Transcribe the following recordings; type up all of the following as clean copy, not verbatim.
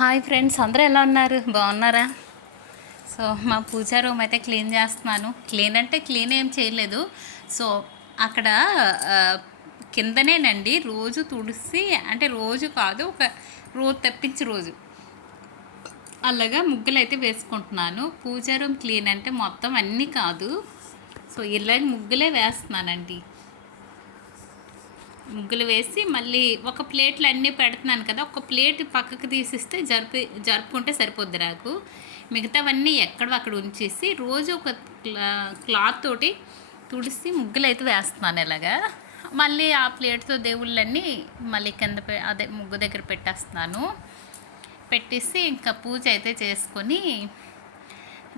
Hi friends, అందరూ ఎలా ఉన్నారు? బాగున్నారా? సో మా పూజా రూమ్ అయితే క్లీన్ చేస్తున్నాను. క్లీన్ అంటే క్లీన్ ఏం చేయలేదు. సో అక్కడ ఆ, కిందనేనండి రోజు తుడిసి, అంటే రోజు కాదు, ఒక రోజు తప్పించి రోజు అలాగా ముగ్గులు అయితే వేసుకుంటున్నాను. పూజా రూమ్ క్లీన్ అంటే మొత్తం అన్నీ కాదు. సో ఇలాగ ముగ్గులే వేస్తున్నానండి. ముగ్గులు వేసి మళ్ళీ ఒక ప్లేట్లు అన్నీ పెడుతున్నాను కదా, ఒక ప్లేట్ పక్కకు తీసిస్తే జరుపుకుంటే సరిపోద్ది నాకు. మిగతావన్నీ ఎక్కడ అక్కడ ఉంచేసి రోజు ఒక క్లాత్ తోటి తుడిసి ముగ్గులు అయితే వేస్తున్నాను ఇలాగా. మళ్ళీ ఆ ప్లేట్తో దేవుళ్ళన్నీ మళ్ళీ కింద అదే ముగ్గు దగ్గర పెట్టేస్తున్నాను. పెట్టేసి ఇంకా పూజ అయితే చేసుకొని,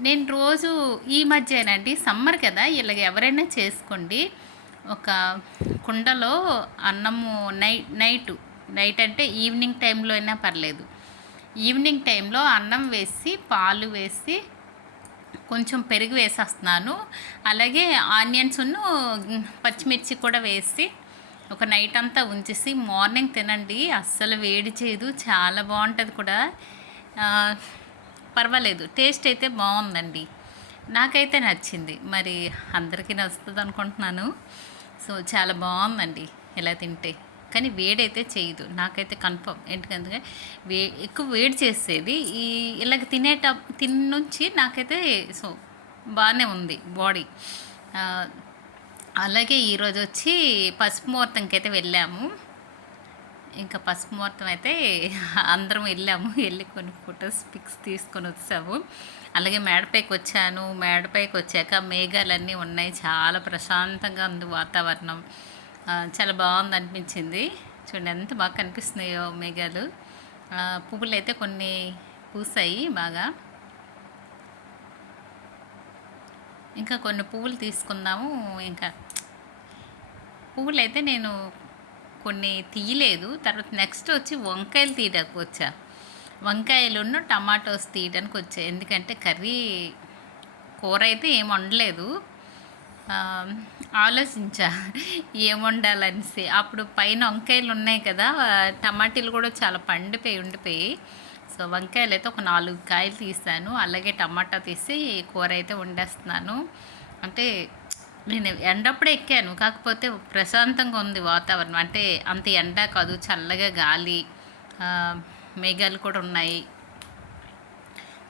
నేను రోజు ఈ మధ్యనండి సమ్మర్ కదా, ఇలాగ ఎవరైనా చేసుకోండి. ఒక కుండలో అన్నము నైట్ అంటే ఈవినింగ్ టైంలో అయినా పర్లేదు. ఈవినింగ్ టైంలో అన్నం వేసి పాలు వేసి కొంచెం పెరుగు వేసేస్తున్నాను. అలాగే ఆనియన్స్ను పచ్చిమిర్చి కూడా వేసి ఒక నైట్ అంతా ఉంచేసి మార్నింగ్ తినండి. అస్సలు వేడి చేయదు, చాలా బాగుంటుంది కూడా. పర్వాలేదు, టేస్ట్ అయితే బాగుందండి. నాకైతే నచ్చింది, మరి అందరికీ నచ్చుతుంది అనుకుంటున్నాను. సో చాలా బాగుందండి ఇలా తింటే. కానీ వేడైతే చేయదు, నాకైతే కన్ఫర్మ్. ఎందుకంటే ఎక్కువ వేడి చేసేది ఈ ఇలాగ తిన్నుంచి నాకైతే. సో బాగానే ఉంది బాడీ. అలాగే ఈరోజు వచ్చి పసుపు ముహూర్తంకి అయితే వెళ్ళాము. ఇంకా పసుపు ముహూర్తం అయితే అందరం వెళ్ళి కొన్ని ఫొటోస్ పిక్స్ తీసుకొని వచ్చాము. అలాగే మేడపైకి వచ్చాను. మేడపైకి వచ్చాక మేఘాలన్నీ ఉన్నాయి, చాలా ప్రశాంతంగా ఉంది వాతావరణం. చాలా బాగుంది అనిపించింది. చూడండి ఎంత బాగా కనిపిస్తున్నాయో మేఘాలు. పువ్వులు అయితే కొన్ని పూసాయి బాగా. ఇంకా కొన్ని పువ్వులు తీసుకుందాము. ఇంకా పువ్వులు అయితే నేను కొన్ని తీయలేదు. తర్వాత నెక్స్ట్ వచ్చి వంకాయలు తీయడానికి వచ్చా. వంకాయలున్న టమాటోస్ తీయడానికి వచ్చాయి. ఎందుకంటే కూర అయితే ఏం వండలేదు. ఆలోచించా ఏం వండాలనేసి. అప్పుడు పైన వంకాయలు ఉన్నాయి కదా, టమాటీలు కూడా చాలా ఉండిపోయి. సో వంకాయలు అయితే ఒక 4 కాయలు తీసాను. అలాగే టమాటా తీసి కూర అయితే వండేస్తున్నాను. అంటే నేను ఎండప్పుడే ఎక్కాను, కాకపోతే ప్రశాంతంగా ఉంది వాతావరణం. అంటే అంత ఎండ కాదు, చల్లగా గాలి, మేఘాలు కూడా ఉన్నాయి.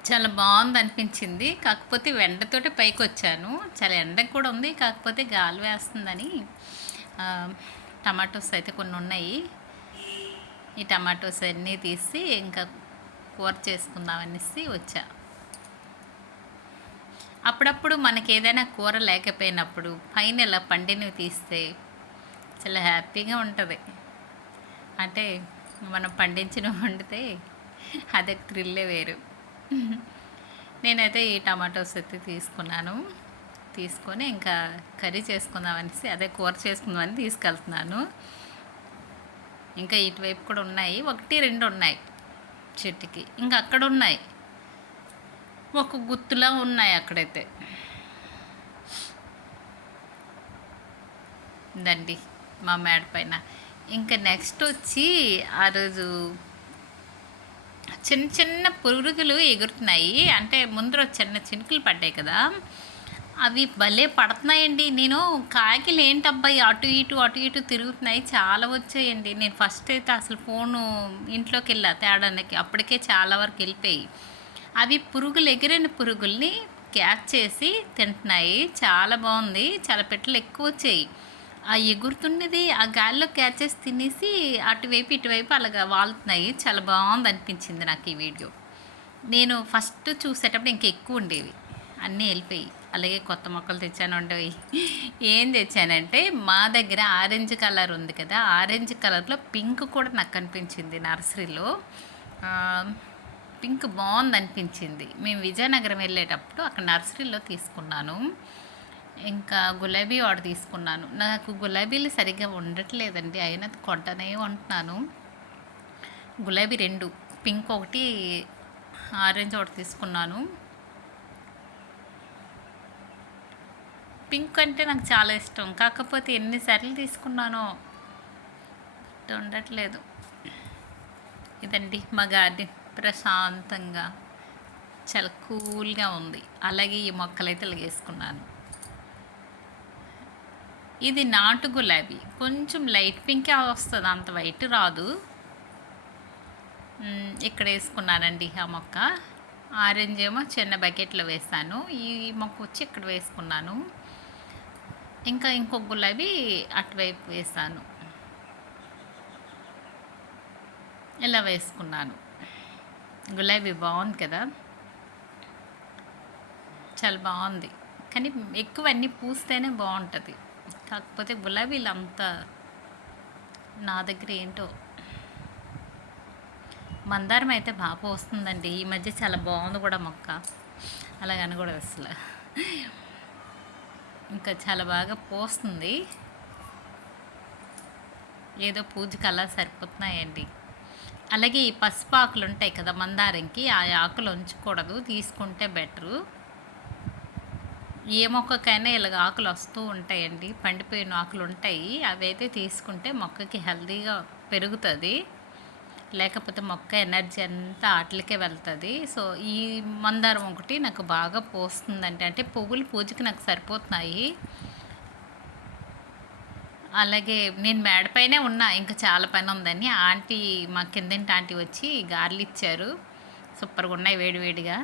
చాలా బాగుంది అనిపించింది. కాకపోతే ఎండతోటి పైకి వచ్చాను. చాలా ఎండ కూడా ఉంది, కాకపోతే గాలి వేస్తుందని. టమాటోస్ అయితే కొన్ని ఉన్నాయి. ఈ టమాటోస్ అన్నీ తీసి ఇంకా కూర చేసుకుందామనేసి వచ్చా. అప్పుడప్పుడు మనకి ఏదైనా కూర లేకపోయినప్పుడు పైన ఇలా పండినవి తీస్తే చాలా హ్యాపీగా ఉంటుంది. అంటే మనం పండించిన వండితే అదే థ్రిల్లే వేరు. నేనైతే ఈ టమాటోస్ అయితే తీసుకొని ఇంకా కర్రీ చేసుకుందామనేసి, అదే కూర చేసుకుందామని తీసుకెళ్తున్నాను. ఇంకా ఇటువైపు కూడా ఉన్నాయి, 1-2 ఉన్నాయి చెట్టుకి. ఇంకా అక్కడ ఉన్నాయి, ఒక గుత్తులా ఉన్నాయి అక్కడైతే. దండి మా మేడ పైన. ఇంకా నెక్స్ట్ వచ్చి ఆ రోజు చిన్న చిన్న పురుగులు ఎగురుతున్నాయి. అంటే ముందర చిన్న చినుకులు పడ్డాయి కదా, అవి భలే పడుతున్నాయండి. నేను కాకిలు ఏంటబ్బాయి అటు ఇటు తిరుగుతున్నాయి, చాలా వచ్చాయండి. నేను ఫస్ట్ అయితే అసలు ఫోను ఇంట్లోకి వెళ్ళా తేడానికి, అప్పటికే చాలా వరకు వెళ్ళిపోయి. అవి ఎగిరిన పురుగుల్ని క్యాచ్ చేసి తింటున్నాయి. చాలా బాగుంది, చాలా పెట్టలు ఎక్కువ వచ్చాయి. ఆ ఎగురుతున్నది ఆ గాలిలో క్యాచ్ చేసి తినేసి అటువైపు ఇటువైపు అలాగా వాళ్తున్నాయి. చాలా బాగుంది అనిపించింది నాకు ఈ వీడియో. నేను ఫస్ట్ చూసేటప్పుడు ఇంకా ఎక్కువ ఉండేవి, అన్నీ వెళ్ళిపోయి. అలాగే కొత్త మొక్కలు తెచ్చాను ఉండేవి. ఏం తెచ్చానంటే, మా దగ్గర ఆరెంజ్ కలర్ ఉంది కదా, ఆరెంజ్ కలర్లో పింక్ కూడా నాకు కనిపించింది నర్సరీలో. పింక్ బాగుంది అనిపించింది. మేము విజయనగరం వెళ్ళేటప్పుడు అక్కడ నర్సరీలో తీసుకున్నాను. ఇంకా గులాబీ వాడు తీసుకున్నాను. నాకు గులాబీలు సరిగ్గా ఉండట్లేదండి, అయినా కొంటనే ఉంటున్నాను. గులాబీ 2, పింక్ 1, ఆరెంజ్ ఒకటి తీసుకున్నాను. పింక్ అంటే నాకు చాలా ఇష్టం, కాకపోతే ఎన్నిసార్లు తీసుకున్నానో ఉండట్లేదు. ఇదండి మా గార్డెన్. ప్రశాంతంగా చాలా కూల్గా ఉంది. అలాగే ఈ మొక్కలైతే ఇలాగేసుకున్నాను. ఇది నాటు గులాబీ. కొంచెం లైట్ పింకే వస్తది. అంత వైట్ రాదు. ఇక్కడ వేసుకున్నానండి ఆ మొక్క. ఆరెంజ్ ఏమో చిన్న బకెట్లో వేసాను. ఈ మొక్క వచ్చి ఇక్కడ వేసుకున్నాను. ఇంకా ఇంకొక గులాబీ అటువైపు వేసాను. ఇలా వేసుకున్నాను. గులాబీ బాగుంది కదా, చాలా బాగుంది. కానీ ఎక్కువ అన్నీ పూస్తేనే బాగుంటుంది. కాకపోతే గులాబీలు అంతా నా దగ్గర ఏంటో. మందారం అయితే బాగా పోస్తుందండి ఈ మధ్య, చాలా బాగుంది కూడా మొక్క. అలాగని కూడా అసలు ఇంకా చాలా బాగా పోస్తుంది. ఏదో పూజకి అలా సరిపోతున్నాయండి. అలాగే ఈ పసుపు ఆకులు ఉంటాయి కదా మందారంకి, ఆ ఆకులు ఉంచకూడదు, తీసుకుంటే బెటరు. ఏ మొక్కకైనా ఇలాగ ఆకులు వస్తూ ఉంటాయండి, పండిపోయిన ఆకులు ఉంటాయి. అవి అయితే తీసుకుంటే మొక్కకి హెల్తీగా పెరుగుతుంది. లేకపోతే మొక్క ఎనర్జీ అంతా ఆటలకే వెళ్తుంది. సో ఈ మందారం ఒకటి నాకు బాగా పోస్తుందంటే, అంటే పువ్వులు పూజకి నాకు సరిపోతున్నాయి. అలాగే నేను మేడపైనే ఉన్నా, ఇంకా చాలా పని ఉందని. ఆంటీ, మా కిందంటి ఆంటీ వచ్చి గారెలు ఇచ్చారు. సూపర్గా ఉన్నాయి వేడివేడిగా.